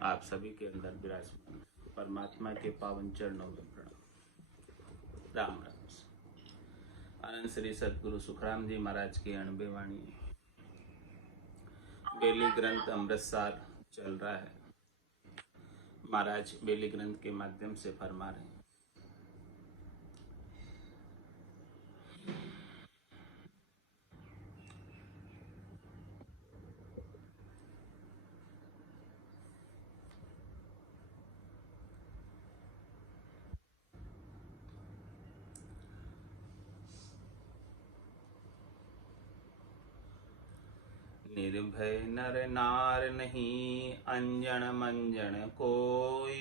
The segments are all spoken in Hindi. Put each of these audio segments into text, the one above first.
आप सभी के अंदर विराजमान परमात्मा के पावन चरणों में प्रणाम। राम राम। आनंद श्री सदगुरु सुखराम जी महाराज की अणबे वाणी बेली ग्रंथ अमृतसर चल रहा है। महाराज बेली ग्रंथ के माध्यम से फरमा रहे हैं, निर्भय नर नार नहीं, अंजन मंजन कोई।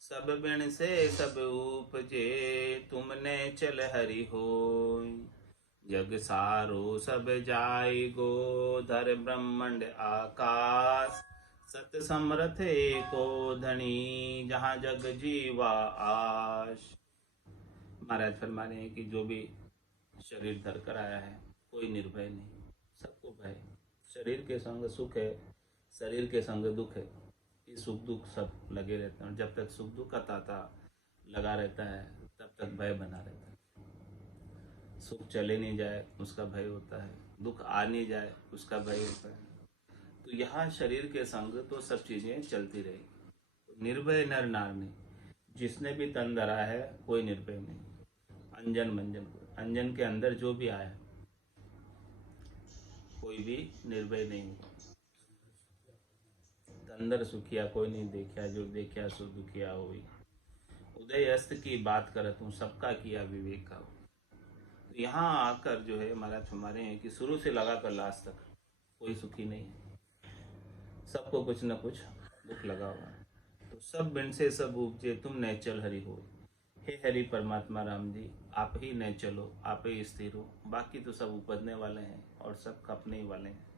सब बिन से सब उपजे, तुमने चल हरि होय। जग सारो सब जाय गो, धर ब्रह्मंड आकाश। सत समरथ एको धनी, जहाँ जग जीवा आश। महाराज फरमा रहे हैं कि जो भी शरीर धर कर आया है, कोई निर्भय नहीं, सबको भय। शरीर के संग सुख है, शरीर के संग दुख है। ये सुख दुख सब लगे रहते हैं। जब तक सुख दुख का तांता लगा रहता है, तब तक भय बना रहता है। सुख चले नहीं जाए उसका भय होता है, दुख आ नहीं जाए उसका भय होता है। तो यहाँ शरीर के संग तो सब चीजें चलती रहेगी। निर्भय नर नार नहीं, जिसने भी तन धरा है कोई निर्भय नहीं। अंजन मंजन, अंजन के अंदर जो भी आया कोई भी निर्भय नहीं हुआ। अंदर सुखिया कोई नहीं देखा, जो देखा सो दुखिया होई। उदय अस्त की बात करत हूँ, सबका किया विवेक का। तो यहाँ आकर जो है महाराज हमारे हैं कि शुरू से लगा कर लास्ट तक कोई सुखी नहीं है, सबको कुछ न कुछ दुख लगा हुआ है। तो सब बिन से सब उपजे, तुम न चल हरि हो। हे हरि परमात्मा राम जी, आप ही न चलो, आप ही स्थिर हो। बाकी तो सब उपजने वाले हैं और सब खपने ही वाले हैं।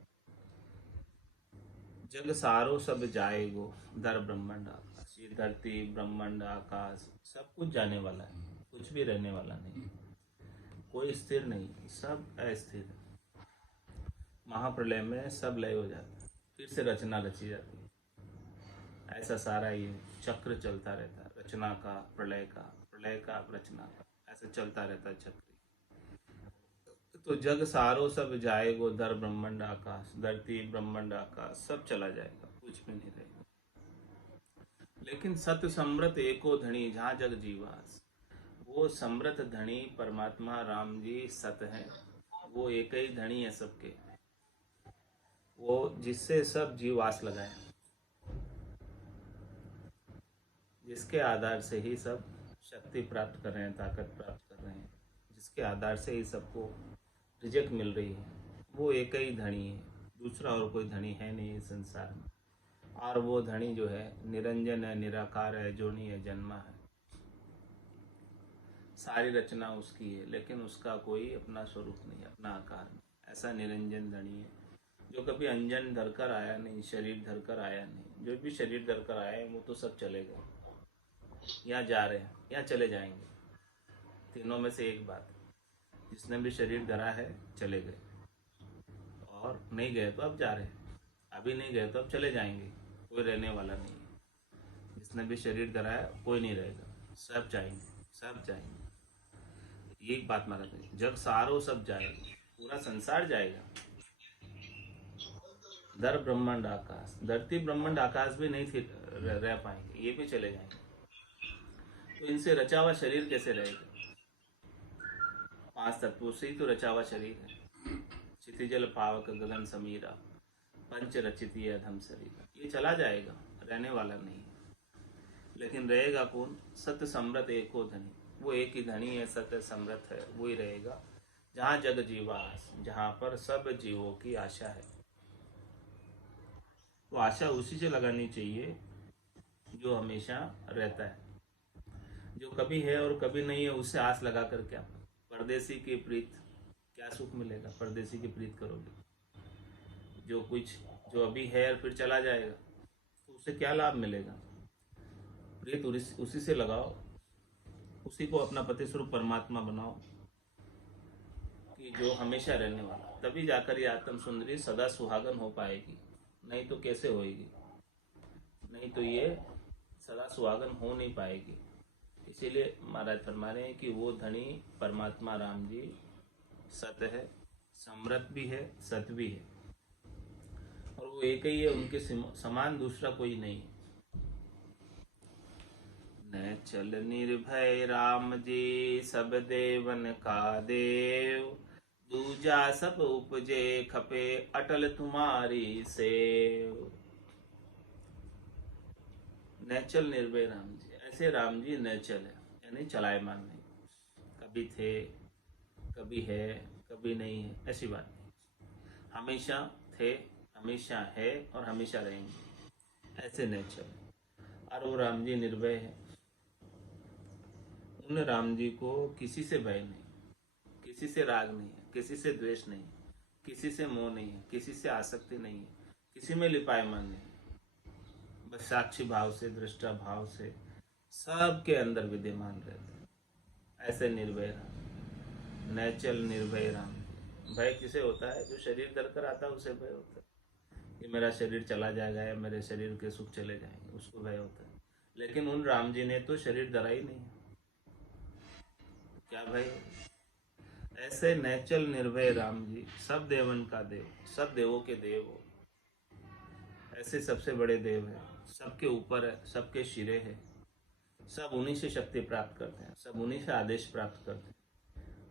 जग सारो सब जाएगो, धर ब्रह्मांड आकाश। ये धरती ब्रह्मांड आकाश सब कुछ जाने वाला है, कुछ भी रहने वाला नहीं। कोई स्थिर नहीं, सब अस्थिर है। महाप्रलय में सब लय हो जाता है, फिर से रचना रची जाती है। ऐसा सारा ये चक्र चलता रहता है, रचना का, प्रलय का, प्रलय का, रचना का, ऐसा चलता रहता है चक्र। तो जग सारो सब जाएगो, धर ब्रह्मांड आकाश। धरती ब्रह्मांड आकाश सब चला जाएगा, कुछ भी नहीं रहेगा। लेकिन सत समृत एको धनी, जहाँ जग जीवास। वो समृत धनी परमात्मा राम जी सत है, वो एक ही धनी है सबके। वो जिससे सब जीव आस लगाए, जिसके आधार से ही सब शक्ति प्राप्त कर रहे हैं, ताकत प्राप्त कर रहे हैं, जिसके आधार से ही सबको रिजल्ट मिल रही है, वो एक ही धनी है। दूसरा और कोई धनी है नहीं इस संसार में। और वो धनी जो है निरंजन है, निराकार है, जो नहीं है जन्मा है। सारी रचना उसकी है, लेकिन उसका कोई अपना स्वरूप नहीं, अपना आकार नहीं। ऐसा निरंजन धनी है जो कभी अंजन धरकर आया नहीं, शरीर धरकर आया नहीं। जो भी शरीर धरकर आया है वो तो सब चले गए, यहाँ जा रहे हैं, यहाँ चले जाएंगे। तीनों में से एक बात, जिसने भी शरीर धरा है चले गए, और नहीं गए तो अब जा रहे हैं, अभी नहीं गए तो अब चले जाएंगे। कोई रहने वाला नहीं है। जिसने भी शरीर धरा है कोई नहीं रहेगा, सब जाएंगे, सब जाएंगे। ये बात मारा था, जग सारो सब जाएगा, पूरा संसार जाएगा। धर ब्रह्मांड आकाश, धरती ब्रह्मांड आकाश भी नहीं थी रह पाएंगे, ये भी चले जाएंगे। तो इनसे रचा हुआ शरीर कैसे रहेगा? 5 तत्वों से ही तो रचा हुआ शरीर है। क्षितिजल पावक गगन समीरा, पंच रचित ये अधम शरीर। ये चला जाएगा, रहने वाला नहीं है। लेकिन रहेगा कौन? सत्य समृत एको धनी। वो एक ही धनी है, सत्य समृत है, वो ही रहेगा। जहाँ जग जीवास, जहाँ पर सब जीवों की आशा है। तो आशा उसी से लगानी चाहिए जो हमेशा रहता है। जो कभी है और कभी नहीं है, उससे आस लगा कर क्या? परदेसी की प्रीत, क्या सुख मिलेगा? परदेसी की प्रीत करोगे, जो कुछ जो अभी है और फिर चला जाएगा, तो उससे क्या लाभ मिलेगा? प्रीत उसी से लगाओ, उसी को अपना पति स्वरूप परमात्मा बनाओ, कि जो हमेशा रहने वाला। तभी जाकर ये आत्म सुंदरी सदा सुहागन हो पाएगी, नहीं तो कैसे होएगी? नहीं तो ये सदा सुहागन हो नहीं पाएगी। इसीलिए महाराज फरमा रहे हैं कि वो धनी परमात्मा राम जी सत है, समृत भी है, सत भी है, और वो एक ही है, उनके समान दूसरा कोई नहीं। न चल निर्भय राम जी सब देवन का देव, दूजा सब उपजे खपे अटल तुम्हारी सेव। नैचल निर्भय राम जी, ऐसे राम जी नैचल है, यानी चलायमान नहीं, कभी थे कभी है कभी नहीं है, ऐसी बात नहीं, हमेशा थे, हमेशा है और हमेशा रहेंगे, ऐसे नैचल। और वो राम जी निर्भय है, उन राम जी को किसी से भय नहीं, किसी से राग नहीं है, किसी से द्वेष नहीं, किसी से मोह नहीं है, किसी से आसक्ति नहीं है, किसी में लिपायमान नहीं, बस साक्षी भाव से, दृष्टा भाव से सबके अंदर विद्यमान रहते, ऐसे निर्भय राम, नैचल निर्भय राम। भय किसे होता है? जो शरीर धर कर आता है उसे भय होता है कि मेरा शरीर चला जाएगा या मेरे शरीर के सुख चले जाएंगे, उसको भय होता है। लेकिन उन राम जी ने तो शरीर धरा ही नहीं, क्या भय? ऐसे नैचल निर्भय राम जी सब देवन का देव, सब देवों के देव हो, ऐसे सबसे बड़े देव है, सबके ऊपर है, सबके शिरे है, सब उन्हीं से शक्ति प्राप्त करते हैं, सब उन्हीं से आदेश प्राप्त करते हैं,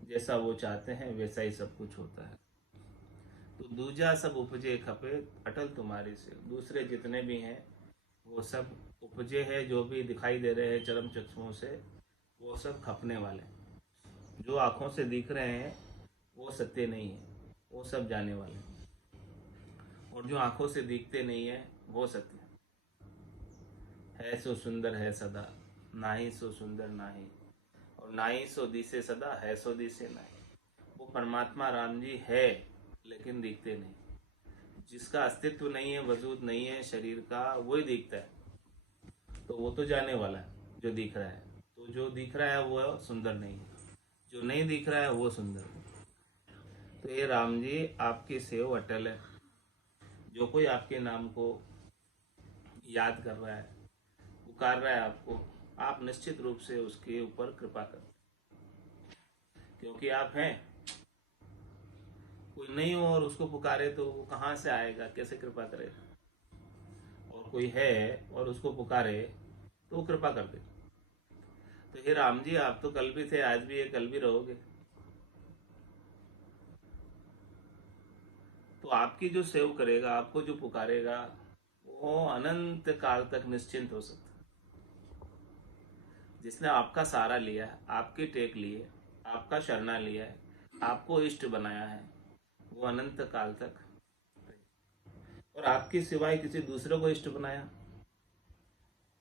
जैसा वो चाहते हैं वैसा ही सब कुछ होता है। तो दूजा सब उपजे खपे अटल तुम्हारी से, दूसरे जितने भी हैं वो सब उपजे है, जो भी दिखाई दे रहे हैं चरम चक्षुओं से, वो सब खपने वाले, जो आँखों से दिख रहे हैं वो सत्य नहीं है, वो सब जाने वाले, और जो आँखों से दिखते नहीं है वो सत्य है। सो सुंदर है सदा, नाही सो सुंदर नाही, और नाही सो दिसे सदा, है सो दिसे नाही। वो परमात्मा राम जी है लेकिन दिखते नहीं, जिसका अस्तित्व नहीं है, वजूद नहीं है शरीर का, वही दिखता है, तो वो तो जाने वाला है जो दिख रहा है। तो जो दिख रहा है वो सुंदर नहीं है, जो नहीं दिख रहा है वो सुंदर है। तो ये राम जी आपकी सेव अटल है, जो कोई आपके नाम को याद कर रहा है, पुकार रहा है आपको, आप निश्चित रूप से उसके ऊपर कृपा करें, क्योंकि आप हैं। कोई नहीं हो और उसको पुकारे तो वो कहाँ से आएगा, कैसे कृपा करेगा? और कोई है और उसको पुकारे तो वो कृपा कर दे। तो हे राम जी, आप तो कल भी थे, आज भी है, कल भी रहोगे, तो आपकी जो सेव करेगा, आपको जो पुकारेगा, वो अनंत काल तक निश्चिंत हो सकता है। जिसने आपका सहारा लिया है, आपकी टेक ली है, आपका शरणा लिया है, आपको इष्ट बनाया है, वो अनंत काल तक। और आपके सिवाय किसी दूसरे को इष्ट बनाया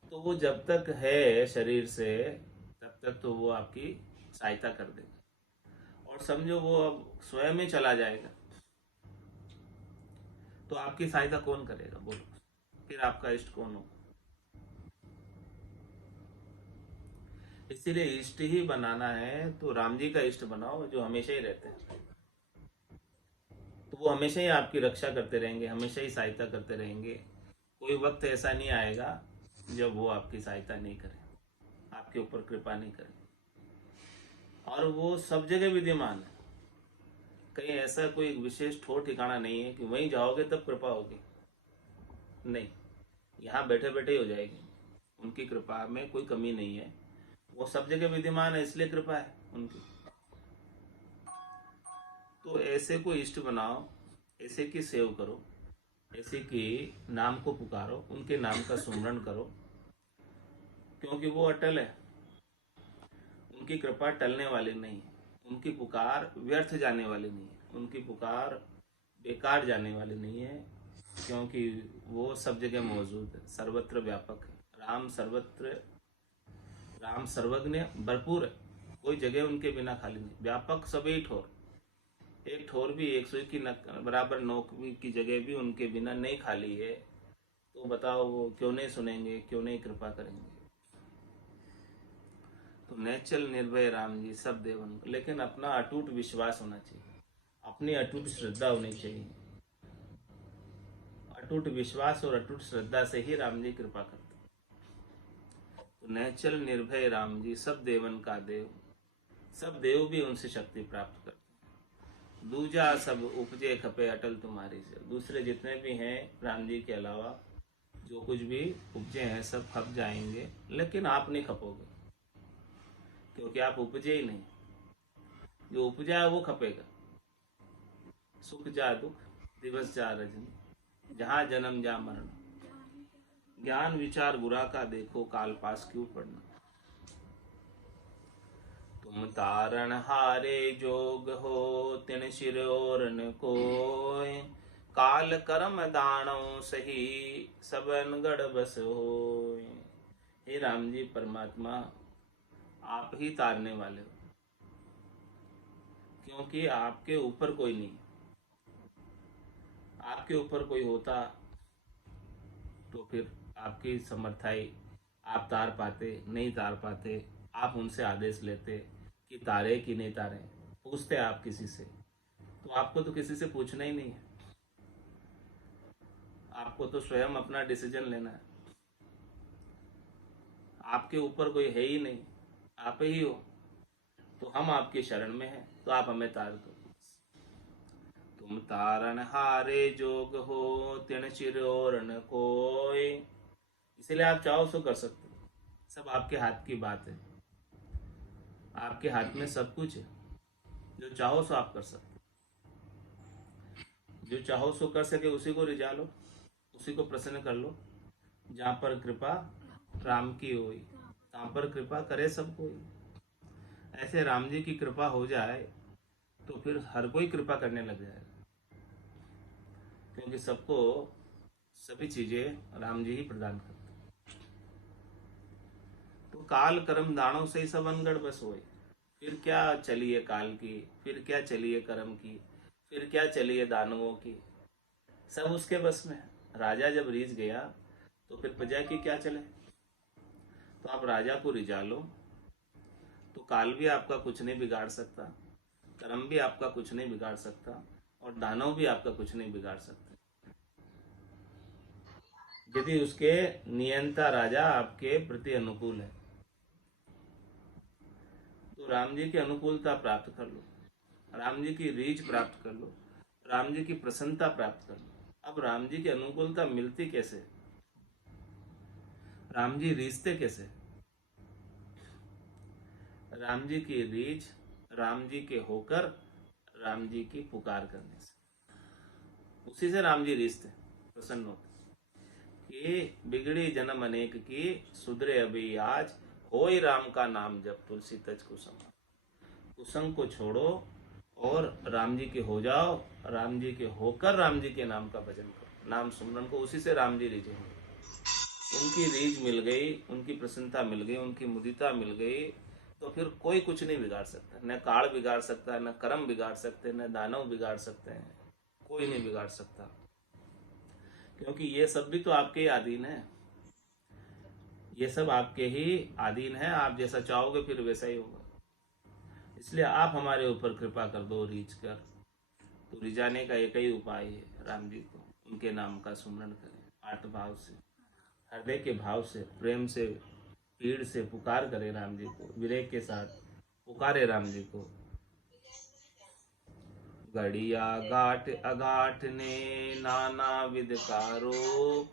तो वो जब तक है शरीर से तब तक तो वो आपकी सहायता कर देगा, और समझो वो अब स्वयं ही चला जाएगा तो आपकी सहायता कौन करेगा? बोलो, फिर आपका इष्ट कौन होगा? इसीलिए इष्ट ही बनाना है तो राम जी का इष्ट बनाओ, जो हमेशा ही रहते हैं, तो वो हमेशा ही आपकी रक्षा करते रहेंगे, हमेशा ही सहायता करते रहेंगे। कोई वक्त ऐसा नहीं आएगा जब वो आपकी सहायता नहीं करें, आपके ऊपर कृपा नहीं करें, और वो सब जगह विद्यमान है। कहीं ऐसा कोई विशेष ठोर ठिकाना नहीं है कि वहीं जाओगे तब कृपा होगी, नहीं, यहाँ बैठे बैठे ही हो जाएगी। उनकी कृपा में कोई कमी नहीं है, वो सब जगह विद्यमान है, इसलिए कृपा है उनकी। तो ऐसे को इष्ट बनाओ, ऐसे की सेव करो, ऐसे की नाम को पुकारो, उनके नाम का सुमरण करो, क्योंकि वो अटल है, उनकी कृपा टलने वाली नहीं है, उनकी पुकार व्यर्थ जाने वाली नहीं है, उनकी पुकार बेकार जाने वाली नहीं है, क्योंकि वो सब जगह मौजूद है, सर्वत्र व्यापक है। राम सर्वज्ञ भरपूर है, कोई जगह उनके बिना खाली नहीं, व्यापक सभी ठोर, एक ठोर भी, एक सुई की बराबर नोक की जगह भी उनके बिना नहीं खाली है। तो बताओ वो क्यों नहीं सुनेंगे, क्यों नहीं कृपा करेंगे? तो नैचल निर्भय राम जी सब देवन, लेकिन अपना अटूट विश्वास होना चाहिए, अपनी अटूट श्रद्धा होनी चाहिए, अटूट विश्वास और अटूट श्रद्धा से ही राम जी कृपा करते। तो नैचल निर्भय राम जी, सब देवन का देव, सब देव भी उनसे शक्ति प्राप्त करते हैं। दूजा सब उपजे खपे अटल तुम्हारी से, दूसरे जितने भी हैं राम जी के अलावा जो कुछ भी उपजे हैं सब खप जाएंगे, लेकिन आप नहीं खपोगे, क्योंकि आप उपजे ही नहीं। जो उपजा है वो खपेगा। सुख जा दुख, दिवस जा रजनी, जहाँ जन्म जा मरण, ज्ञान विचार बुरा का देखो, काल पास क्यों पड़ना। तुम तारण हारे जोग हो, तिन सिर और न कोय, काल कर्म दानों सही, सब अनगढ़ बस होय। हे राम जी परमात्मा, आप ही तारने वाले हो, क्योंकि आपके ऊपर कोई नहीं। आपके ऊपर कोई होता तो फिर आपकी समर्थाई आप तार पाते, नहीं तार पाते। आप उनसे आदेश लेते कि तारे कि नहीं तारे, पूछते आप किसी से, तो आपको तो किसी से पूछना ही नहीं है। आपको तो स्वयं अपना डिसीजन लेना है। आपके ऊपर कोई है ही नहीं, आप ही हो। तो हम आपकी शरण में हैं, तो आप हमें तार दो। तुम तारण हारे जोग हो, तिन चिर और न कोय। इसलिए आप चाहो सो कर सकते हो, सब आपके हाथ की बात है। आपके हाथ में सब कुछ है, जो चाहो सो आप कर सकते हो। जो चाहो सो कर सके उसी को रिझा लो, उसी को प्रसन्न कर लो। जहाँ पर कृपा राम की होई, तहाँ पर कृपा करे सब कोई। ऐसे राम जी की कृपा हो जाए तो फिर हर कोई कृपा करने लग जाएगा, क्योंकि सबको सभी चीजें राम जी ही प्रदान करते। तो काल कर्म दानों से ही सब अनगढ़ बस होए। फिर क्या चलिए काल की, फिर क्या चलिए कर्म की, फिर क्या चलिए दानवों की, सब उसके बस में है। राजा जब रीझ गया तो फिर प्रजा की क्या चले। तो आप राजा को रिझा लो, तो काल भी आपका कुछ नहीं बिगाड़ सकता, कर्म भी आपका कुछ नहीं बिगाड़ सकता, और दानव भी आपका कुछ नहीं बिगाड़ सकते, यदि उसके नियंता राजा आपके प्रति अनुकूल है। तो राम जी की अनुकूलता प्राप्त कर लो, राम जी की रीझ प्राप्त कर लो, राम जी की प्रसन्नता प्राप्त कर लो। अब राम जी की अनुकूलता मिलती कैसे, राम जी रीझते कैसे। राम जी की रीझ राम जी के होकर राम जी की पुकार करने से, उसी से राम जी रीझते, प्रसन्न होते कि बिगड़ी जन्म अनेक की, सुधरे अभी आज, होई राम का नाम जब, तुलसी तज कुसुम। कुसंग को छोड़ो और राम जी के हो जाओ, राम जी के होकर राम जी के नाम का भजन करो, नाम सुमरन को, उसी से राम जी रिझेंगे। उनकी रीझ मिल गई, उनकी प्रसन्नता मिल गई, उनकी मुदिता मिल गई, तो फिर कोई कुछ नहीं बिगाड़ सकता। न काल बिगाड़ सकता है, न कर्म बिगाड़ सकते, न दानव बिगाड़ सकते हैं, कोई नहीं बिगाड़ सकता, क्योंकि ये सब भी तो आपके ही अधीन है। ये सब आपके ही अधीन है, आप जैसा चाहोगे फिर वैसा ही होगा। इसलिए आप हमारे ऊपर कृपा कर दो रीझ कर। तो रिझाने का एक ही उपाय है, राम जी को उनके नाम का सुमरण करें, आर्त भाव से, हृदय के भाव से, प्रेम से, पीड़ से पुकार करें राम जी को, विवेक के साथ पुकारे राम जी को। गड़िया गाठ अगाठ ने नाना विध का रूप,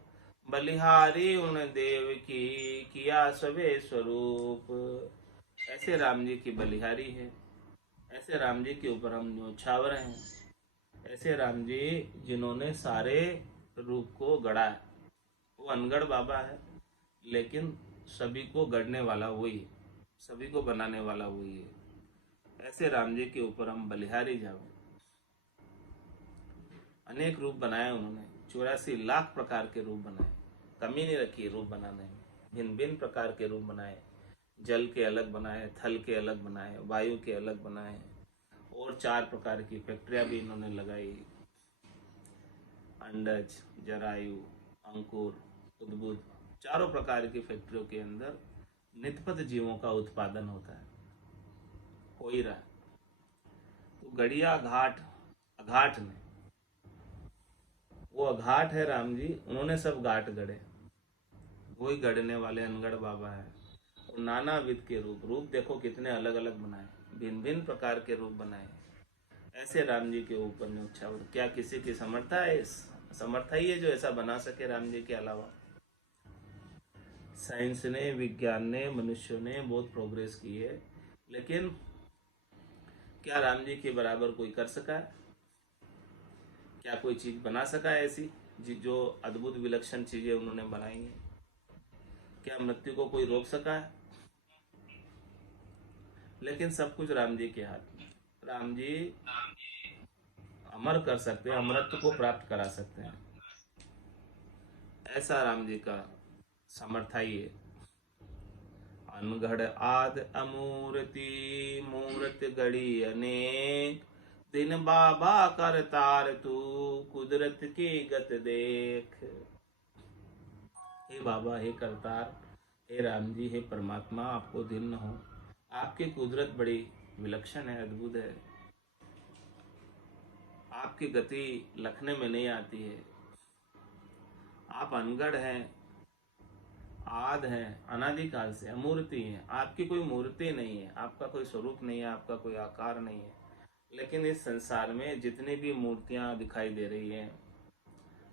बलिहारी उन देव की किया सवे स्वरूप। ऐसे राम जी की बलिहारी है, ऐसे राम जी के ऊपर हम न्योछावर हैं, ऐसे राम जी जिन्होंने सारे रूप को गढ़ा है। वो अनगढ़ बाबा है, लेकिन सभी को गढ़ने वाला वही है, सभी को बनाने वाला वही है। ऐसे राम जी के ऊपर हम बलिहारी जाओ। अनेक रूप बनाए उन्होंने, 84 लाख प्रकार के रूप बनाए, कमी नहीं रखी रूप बनाने में। भिन्न भिन्न प्रकार के रूप बनाए, जल के अलग बनाए, थल के अलग बनाए, वायु के अलग बनाए, और 4 प्रकार की फैक्ट्रियां भी इन्होंने लगाई। अंडज, जरायु, अंकुर, उद्भुत, चारों प्रकार की फैक्ट्रियों के अंदर नितपत जीवों का उत्पादन होता है, हो ही रहा। तो गड़िया घाट अघाट ने वो घाट है राम जी, उन्होंने सब घाट गढ़े, वही गढ़ने वाले अनगढ़ बाबा है। और नाना विध के रूप, रूप देखो कितने अलग अलग बनाए, भिन्न भिन्न प्रकार के रूप बनाए। ऐसे राम जी के ऊपर न्योछावर, क्या किसी की समर्था है? समर्था ही है जो ऐसा बना सके राम जी के अलावा। साइंस ने, विज्ञान ने, मनुष्यों ने बहुत प्रोग्रेस की है, लेकिन क्या राम जी के बराबर कोई कर सका है? क्या कोई चीज बना सका है ऐसी जो अद्भुत विलक्षण चीजें उन्होंने बनाई हैं? क्या मृत्यु को कोई रोक सका है? लेकिन सब कुछ राम जी के हाथ में। राम जी अमर कर सकते हैं, अमरत्व को प्राप्त करा सकते हैं, ऐसा राम जी का सामर्थ्य ही है। अनगढ़ आद अमूर्ति, मूर्त गढ़ी अनेक, दिन बाबा करतार तू, कुदरत की गत देख। हे बाबा, हे करतार, हे राम जी, हे परमात्मा, आपको दिन न हो, आपकी कुदरत बड़ी विलक्षण है, अद्भुत है, आपकी गति लखने में नहीं आती है। आप अनगढ़ हैं, आद हैं, अनादिकाल से अमूर्ति हैं, आपकी कोई मूर्ति नहीं है, आपका कोई स्वरूप नहीं है, आपका कोई आकार नहीं है। लेकिन इस संसार में जितनी भी मूर्तियां दिखाई दे रही हैं,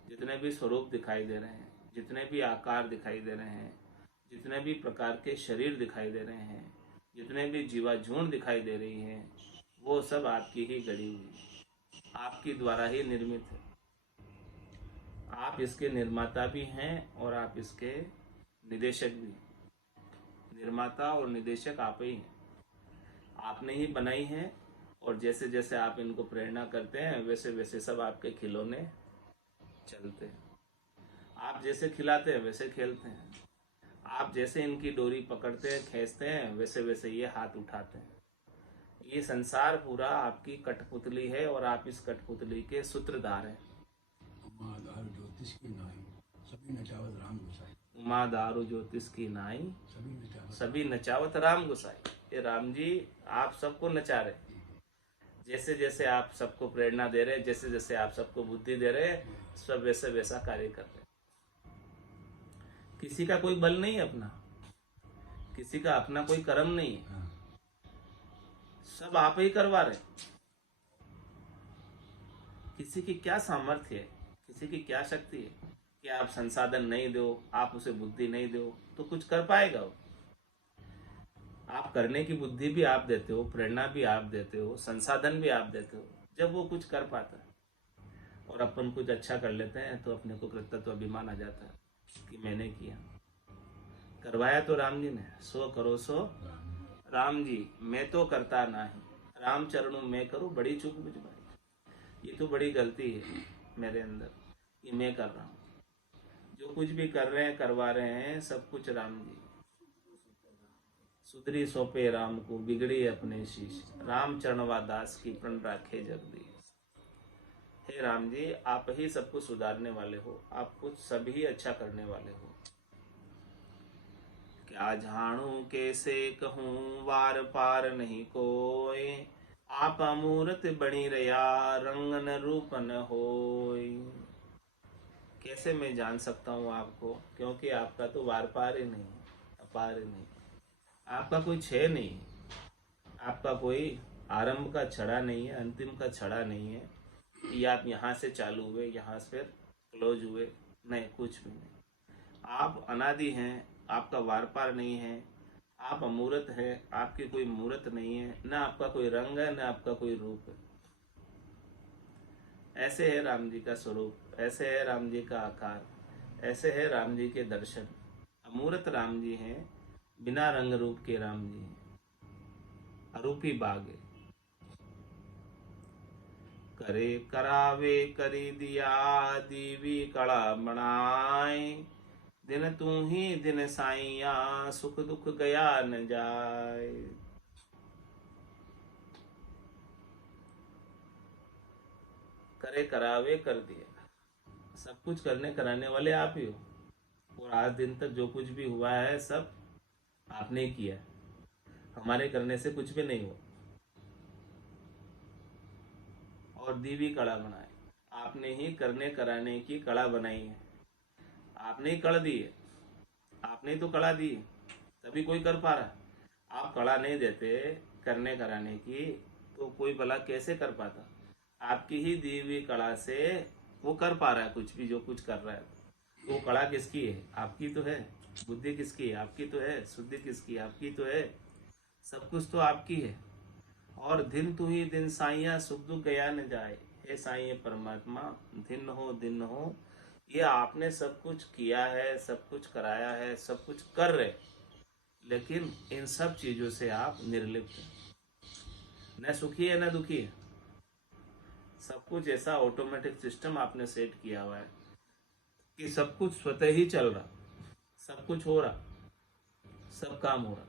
जितने भी स्वरूप दिखाई दे रहे हैं, जितने भी आकार दिखाई दे रहे हैं, जितने भी प्रकार के शरीर दिखाई दे रहे हैं, जितने भी जीवाझूंड दिखाई दे रही हैं, वो सब आपकी ही गढ़ी हुई, आपकी द्वारा ही निर्मित है। आप इसके निर्माता भी हैं और आप इसके निदेशक भी। निर्माता और निदेशक आप ही हैं, आपने ही बनाई है, और जैसे जैसे आप इनको प्रेरणा करते हैं वैसे वैसे सब आपके खिलौने चलते हैं। आप जैसे खिलाते हैं वैसे खेलते हैं, आप जैसे इनकी डोरी पकड़ते हैं, खींचते हैं, वैसे वैसे ये हाथ उठाते हैं। ये संसार पूरा आपकी कठपुतली है और आप इस कठपुतली के सूत्रधार हैं। उमादार ज्योतिष की नाई, सभी नचावत राम गोसाई। उमादारू ज्योतिष की नाई, सभी नचावत राम गोसाई। ये राम जी आप सबको नचा रहे, जैसे जैसे आप सबको प्रेरणा दे रहे, जैसे जैसे आप सबको बुद्धि दे रहे, सब वैसे वैसा कार्य कर रहे। किसी का कोई बल नहीं अपना, किसी का अपना कोई कर्म नहीं है, सब आप ही करवा रहे। किसी की क्या सामर्थ्य है, किसी की क्या शक्ति है कि आप संसाधन नहीं दो, आप उसे बुद्धि नहीं दो तो कुछ कर पाएगा वो? आप करने की बुद्धि भी आप देते हो, प्रेरणा भी आप देते हो, संसाधन भी आप देते हो, जब वो कुछ कर पाता है और अपन कुछ अच्छा कर लेते हैं तो अपने को कृतज्ञता अभिमान आ जाता है कि मैंने किया। करवाया तो राम जी ने, सो करो सो राम जी, मैं तो करता नहीं, राम चरणों में करूं, बड़ी चूक मुझ भाई। ये तो बड़ी गलती है मेरे अंदर कि मैं कर रहा हूँ। जो कुछ भी कर रहे हैं, करवा रहे हैं, सब कुछ राम जी। सुधरी सौंपे राम को, बिगड़ी अपने शीश, राम चरणवा दास की प्रण राखे जगदीश। हे राम जी, आप ही सबको सुधारने वाले हो, आप कुछ सभी अच्छा करने वाले हो। क्या जाणू कैसे कहूँ, वार पार नहीं कोई, आप अमूर्त बनी रया, रंग न रूप न होय। कैसे मैं जान सकता हूँ आपको, क्योंकि आपका तो वार पार ही नहीं, अपार ही नहीं, आपका कोई क्षय नहीं, आपका कोई आरंभ का छड़ा नहीं है, अंतिम का छड़ा नहीं है कि आप यहाँ से चालू हुए, यहाँ से फिर क्लोज हुए, नहीं, कुछ भी नहीं। आप अनादि हैं, आपका वार पार नहीं है, आप अमूर्त है, आपकी कोई मूर्त नहीं है, न आपका कोई रंग है, न आपका कोई रूप है। ऐसे है राम जी का स्वरूप, ऐसे है राम जी का आकार, ऐसे है राम जी के दर्शन। अमूर्त राम जी हैं, बिना रंग रूप के राम जी हैं, अरूपी बाग है। करे करावे करी दिया, दीवी कड़ा बनाए, दिन तू ही दिन साइया, सुख दुख गया न जाए। करे करावे कर दिया, सब कुछ करने कराने वाले आप ही हो, और आज दिन तक जो कुछ भी हुआ है सब आपने ही किया, हमारे करने से कुछ भी नहीं हुआ। और दीवी कड़ा बनाए, आपने ही करने कराने की कला बनाई है, आपने ही कड़ दी है, आपने ही तो कला दी है, तभी कोई कर पा रहा। आप कला नहीं देते करने कराने की तो कोई भला कैसे कर पाता। आपकी ही दी हुई कला से वो कर पा रहा है कुछ भी, जो कुछ कर रहा है। तो वो कला किसकी है? आपकी तो है। बुद्धि किसकी है? आपकी तो है। शुद्धि किसकी है? आपकी तो है। सब कुछ तो आपकी है। और दिन तू ही दिन साइया सुख दुख गया न जाए, हे साई परमात्मा दिन हो। ये आपने सब कुछ किया है, सब कुछ कराया है, सब कुछ कर रहे, लेकिन इन सब चीजों से आप निर्लिप्त हैं। न सुखी है न दुखी है। सब कुछ ऐसा ऑटोमेटिक सिस्टम आपने सेट किया हुआ है कि सब कुछ स्वतः ही चल रहा, सब कुछ हो रहा, सब काम हो रहा।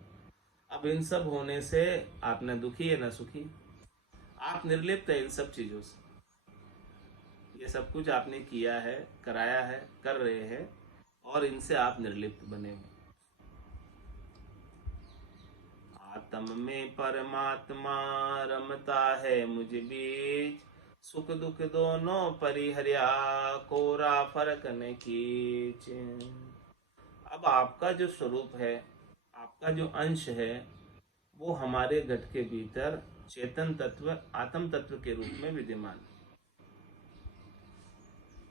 अब इन सब होने से आप न दुखी है न सुखी, आप निर्लिप्त है इन सब चीजों से। ये सब कुछ आपने किया है, कराया है, कर रहे हैं, और इनसे आप निर्लिप्त बने हो। आत्म में परमात्मा रमता है मुझ बीच, सुख दुख दोनों परिहर्या कोरा फर्क न कीच। अब आपका जो स्वरूप है, आपका जो अंश है, वो हमारे घट के भीतर चेतन तत्व, आत्म तत्व के रूप में विद्यमान है।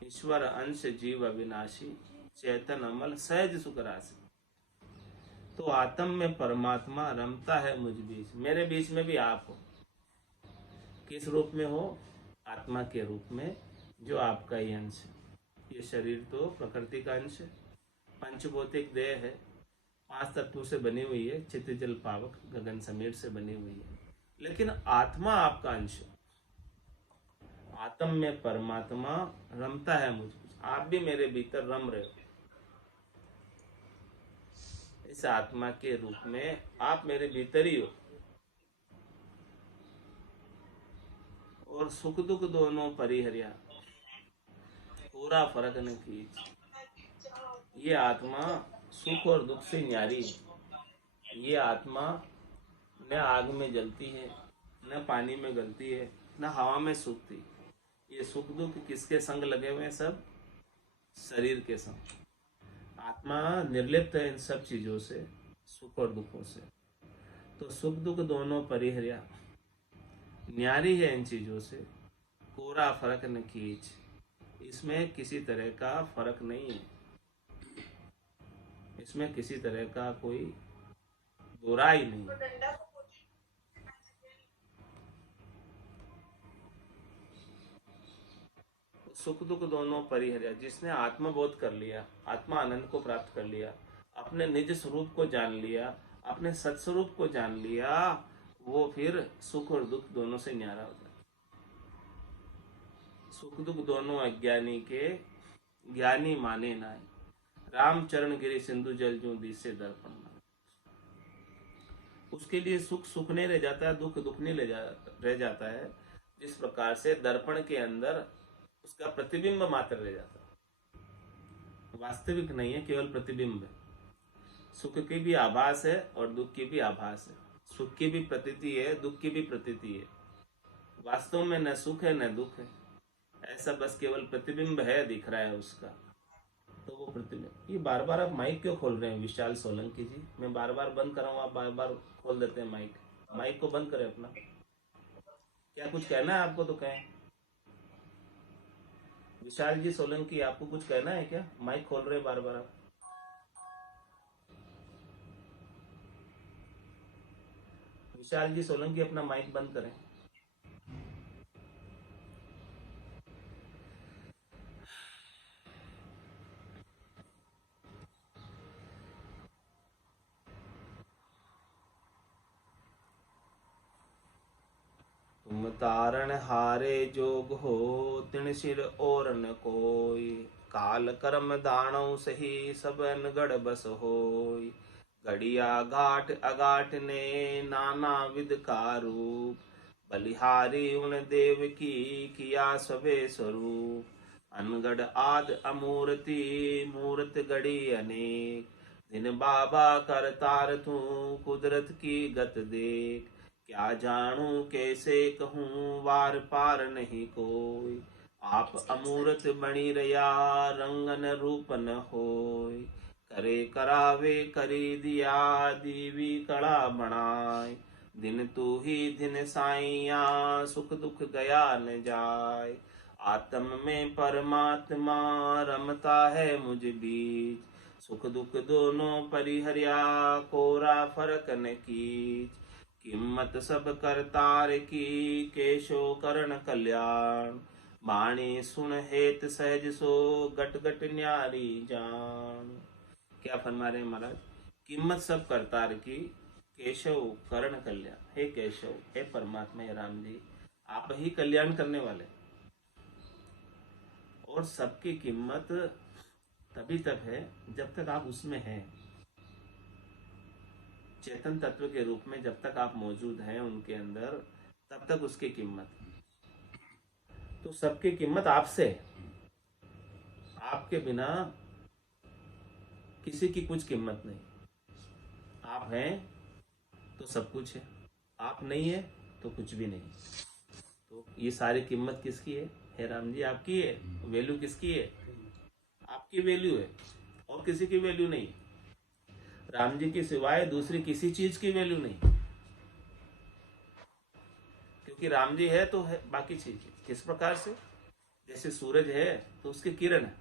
ईश्वर अंश जीव अविनाशी, चेतन अमल सहज सुख राशि। तो आत्म में परमात्मा रमता है मुझ बीच, मेरे बीच में भी आप हो। किस रूप में हो? आत्मा के रूप में, जो आपका ही अंश है। ये शरीर तो प्रकृति का अंश है, पंचभौतिक देह है, 5 तत्वों से बनी हुई है, चित्त जल पावक गगन समीर से बनी हुई है, लेकिन आत्मा आपका अंश है। आत्म में परमात्मा रमता है मुझ बीच, आप भी मेरे भीतर रम रहे हो। इस आत्मा के रूप में आप मेरे भीतर ही हो, और सुख दुख दोनों परिहर्या पूरा फर्क न कीच। ये आत्मा सुख और दुख से न्यारी है। ये आत्मा न आग में जलती है, न पानी में गलती है, न हवा में सूखती। ये सुख दुख किसके संग लगे हुए हैं? सब शरीर के संग। आत्मा निर्लिप्त है इन सब चीजों से, सुख और दुखों से। तो सुख दुख दोनों परिहर्या, न्यारी है इन चीजों से, कोरा फर्क न खींच। इसमें किसी तरह का फर्क नहीं है, इसमें किसी तरह का कोई बुराई नहीं है। सुख दुख दोनों परिहर्या, जिसने आत्मबोध कर लिया, आत्मा आनंद को प्राप्त कर लिया, अपने निज स्वरूप को जान लिया, अपने सत्स्वरूप को जान लिया, वो फिर सुख और दुख दोनों से न्यारा हो जाता। सुख दुख दोनों अज्ञानी के, ज्ञानी माने नाय, राम चरण गिरे सिंधु जल जो दिसे दर्पण। उसके लिए सुख सुख नहीं रह जाता है, दुख दुख नहीं रह जाता है। जिस प्रकार से दर्पण के अंदर उसका प्रतिबिंब मात्र रह जाता है, वास्तविक नहीं है, केवल प्रतिबिंब है। सुख की भी आभास है और दुख की भी आभास है, सुख की भी प्रतीति है, दुख की भी प्रतीति है। वास्तव में न सुख है न दुख है, ऐसा बस केवल प्रतिबिंब है, दिख रहा है उसका। तो वो प्रतिबिंब। ये बार बार आप माइक क्यों खोल रहे हैं विशाल सोलंकी जी? मैं बार बार बंद कर रहा हूँ, आप बार बार खोल देते हैं माइक। माइक को बंद करें अपना। क्या कुछ कहना है आपको तो कहें। विशाल जी सोलंकी, आपको कुछ कहना है क्या? माइक खोल रहे हैं बार बार आप। विशाल जी सोलंकी, अपना माइक बंद करें। तुम तारण हारे जोग हो, तिन सिर और न कोई, काल कर्म दानव सही सब अनगढ़ बस होई। घड़िया घाट अगाट ने नाना विध का रूप, बलिहारी उन देव की किया सबे स्वरूप। अनगढ़ आद अमूर्ति मूर्त गढ़ी अनेक, दिन बाबा कर तार तू कुदरत की गत देख। क्या जानूं कैसे कहूँ वार पार नहीं कोई, आप अमूर्त बणी रया रंगन रूप न होय। करे करावे करी दिया दीवी कड़ा बनाए। दिन तू ही दिन साइया सुख दुख गया न जाय। आत्म में परमात्मा रमता है मुझ बीच। सुख दुख दोनों परिहर्या कोरा फर्क न कीच। किम्मत सब करतार की केशो करण कल्याण। बाणी सुन हेत सहज सो गट गट न्यारी जान। क्या फरमा रहे हैं महाराज? किम्मत सब करतार की केशव करण कल्याण। हे केशव, हे परमात्मा, हे राम जी, आप ही कल्याण करने वाले। और सबकी कीमत तभी तक है जब तक आप उसमें हैं। चेतन तत्व के रूप में जब तक आप मौजूद हैं उनके अंदर, तब तक उसकी कीमत। तो सबकी कीमत आपसे है। आपके बिना किसी की कुछ कीमत नहीं। आप हैं तो सब कुछ है, आप नहीं है तो कुछ भी नहीं। तो ये सारी कीमत किसकी है? हे राम जी, आपकी है। वैल्यू किसकी है? आपकी वैल्यू है, और किसी की वैल्यू नहीं। राम जी की सिवाय दूसरी किसी चीज की वैल्यू नहीं, क्योंकि राम जी है तो है बाकी चीज है। किस प्रकार से? जैसे सूरज है तो उसकी किरण है।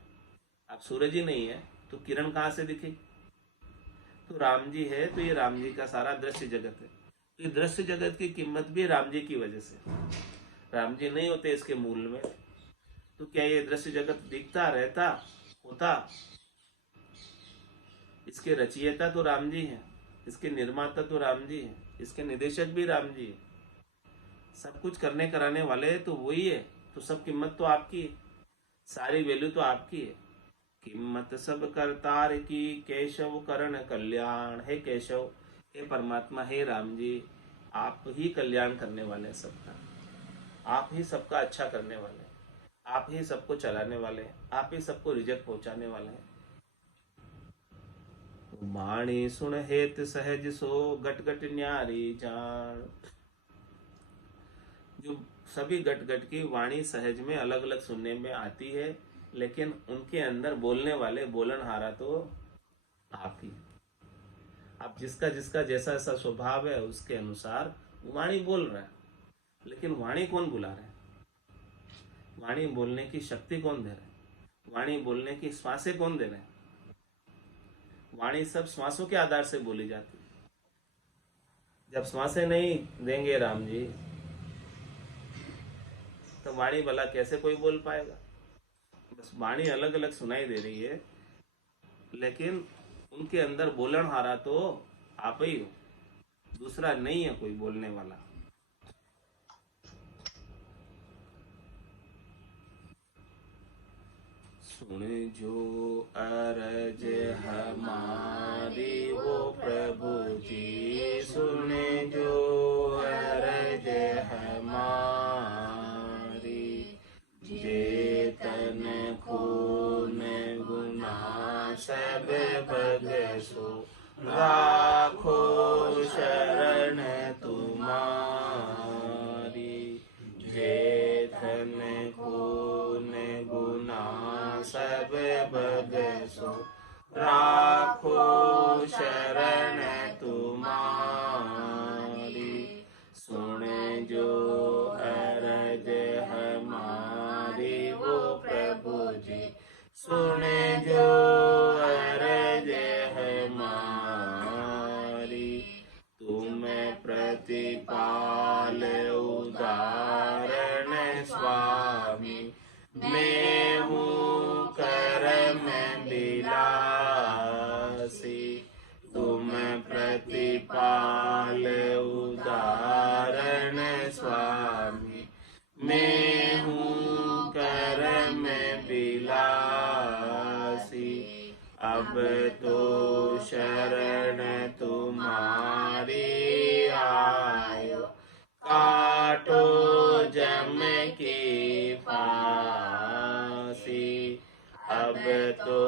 अब सूरज ही नहीं है तो किरण कहाँ से दिखे? तो राम जी है तो ये राम जी का सारा दृश्य जगत है। तो ये दृश्य जगत की कीमत भी राम जी की वजह से। राम जी नहीं होते इसके मूल में तो क्या ये दृश्य जगत दिखता रहता होता? इसके रचयिता तो राम जी हैं, इसके निर्माता तो राम जी हैं, इसके निदेशक भी राम जी हैं, सब कुछ करने कराने वाले तो वही है। तो सब कीमत तो आपकी है, सारी वैल्यू तो आपकी है। कीमत सब करतार की केशव करण कल्याण। हे केशव, हे परमात्मा, हे राम जी, आप ही कल्याण करने वाले हैं सबका। आप ही सबका अच्छा करने वाले हैं, आप ही सबको चलाने वाले हैं, आप ही सबको रिजल्ट पहुंचाने वाले हैं। वाणी सुन हेत सहज सो गट गट न्यारी जान। जो सभी गट गट की वाणी सहज में अलग अलग सुनने में आती है, लेकिन उनके अंदर बोलने वाले बोलनहारा तो आप ही। अब जिसका जिसका जैसा ऐसा स्वभाव है उसके अनुसार वाणी बोल रहा है, लेकिन वाणी कौन बुला रहा है? वाणी बोलने की शक्ति कौन दे रहा है? वाणी बोलने की श्वासें कौन दे रहे हैं? वाणी सब श्वासों के आधार से बोली जाती है। जब श्वासें नहीं देंगे राम जी तो वाणी भला कैसे कोई बोल पाएगा? बस वाणी अलग अलग सुनाई दे रही है, लेकिन उनके अंदर बोलनहारा तो आप ही हो, दूसरा नहीं है कोई बोलने वाला। सुन जो अरज हमारी वो प्रभु जी, सुन जो अरज हमारी। जेतन खून गुना सब बगसो, राखो शरण तुम्हारी। जेतन खून गुना सब बगसो, राखो शरण तुम्हारी। सुन जो अरज हमारी वो प्रभु जी, सुन जो अरज हमारी। तुम प्रतिपाल उदाहरण स्वामी, मैं हूँ करम बिलासी। तुम प्रतिपाल उदाहरण स्वामी, मैं हूँ करम बिलासी। अब तो शरण तुम्हारी आयो, काटो जम की फांसी। अब तो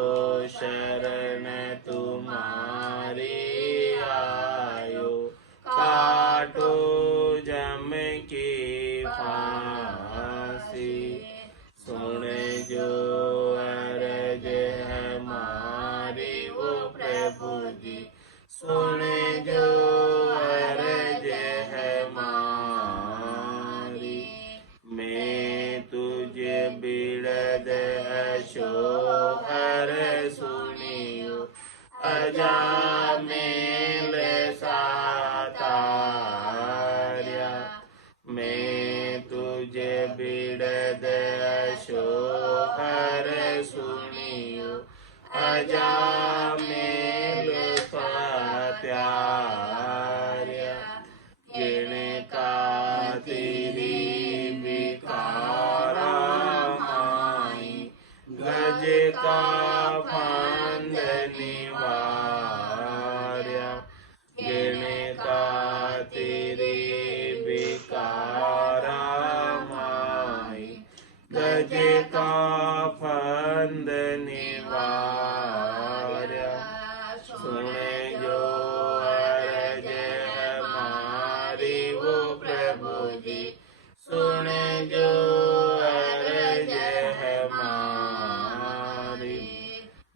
शरण तुम्हारी आयो, काटो जम की फांसी। सुन सुन जो अरज है मारी। मैं तुझे बिरद अशोहर सुनियो अजामिल सातार्या। मैं तुझे बिरद अशोहर सुनियो अजामिल सातार्या। गिण का तेरी विकारा माई गज का फंद निवार्या। गिण का तेरी विकारा माई गज का फंद निवार्या। सुन जो अरज है मारी वो प्रभु जी। सुन जो अरज है मारी।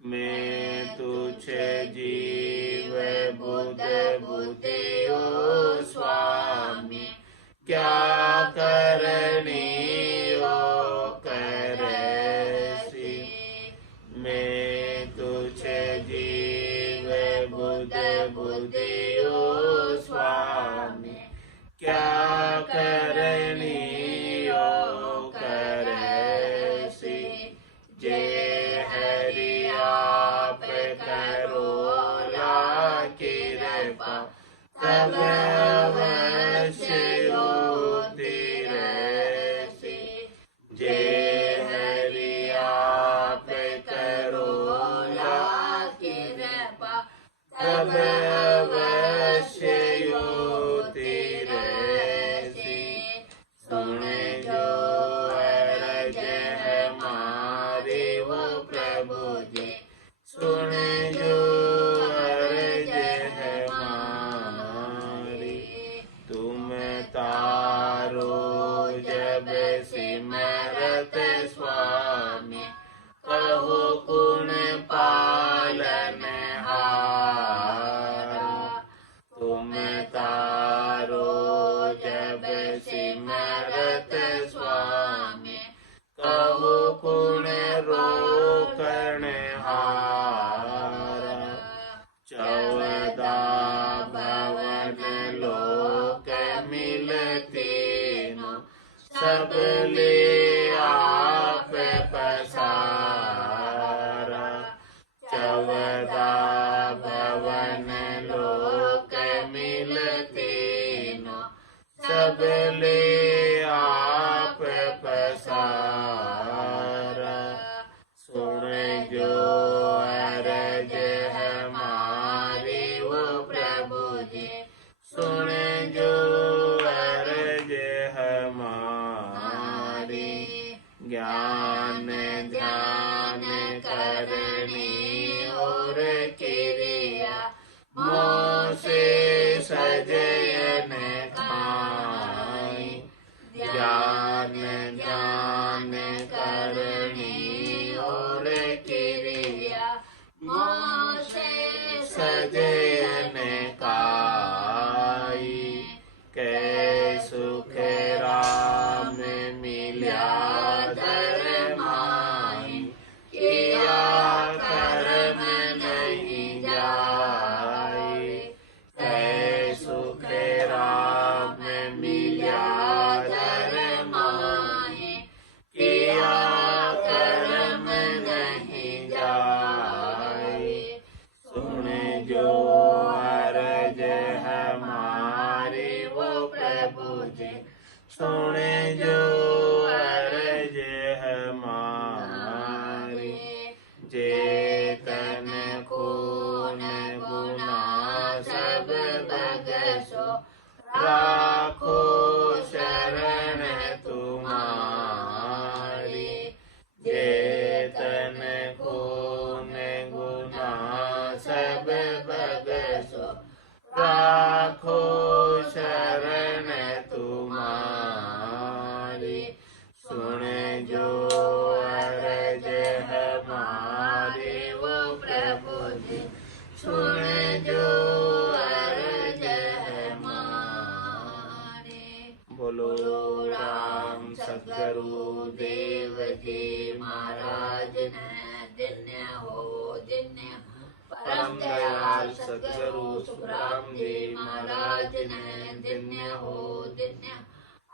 मैं तुझे जीव बुध बुद्धियो स्वामी क्या करनियो करसी। मैं तुझे जीव बुध बुद्धियो स्वामी क्या करनियो करसी। जे हरि आप करोला कृपा तब अवश्य होती रहसी। जे हरि आप करोला कृपा तब अवश्य होती रहसी। सुन जो अरज है मारी वो प्रभु जी। सुन जो अरज है मारी। तुम तारो जब सिमरत स्वामी कहो कुण पालन हारा। तुम तारो जब सिमरत स्वामी कहो कुण रोकण हारा। 14 भवन लोक मिलती नो सब ले आप पसारा। 14 भवन लोक मिलती नो सब ले आप पसारा। सुन जो अरज है मारी वो प्रभु जी। सुन जो अरज है मारी। ज्ञान ध्यान करनी और क्रिया मोह से सजयन खाई। ज्ञान ध्यान करनी और क्रिया मोह से सजयन काई। कै सुख राम मिल्या धर माई किया कर्म नहीं जाए। कै सुख राम मिल्या धर माई किया कर्म नहीं जाए। सुन जो अरज है मारी वो प्रभु जी। सुन जो अरज है मारी। जेतन खून गुना सब बगसो राखो शरण तुम्हारी। जेतन खून गुना सब बगसो राखो शरण तुम्हारी। सुन जो अरज है मारी वो प्रभु जी। सुन जो दिन्य हो दिन्य परम दयाल सतगुरु सुखराम जी महाराज ने दिन्य हो दिन्य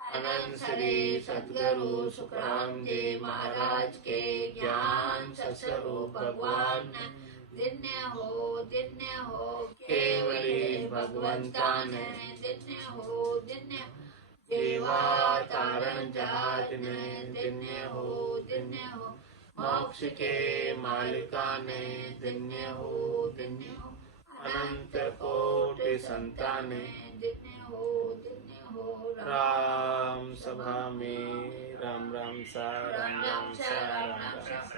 अनंत श्री सतगुरु सुखराम जी महाराज के ज्ञान सत्स्वरूप भगवान ने दिन्य हो केवली भगवंता ने दिन्य हो दिन्य देवा तारण जात ने दिन्य हो मोक्ष के मालिका ने दिन्य हो अनंत कोटि संतान ने दिन्य हो राम सभा में राम राम सा राम राम सा राम राम सा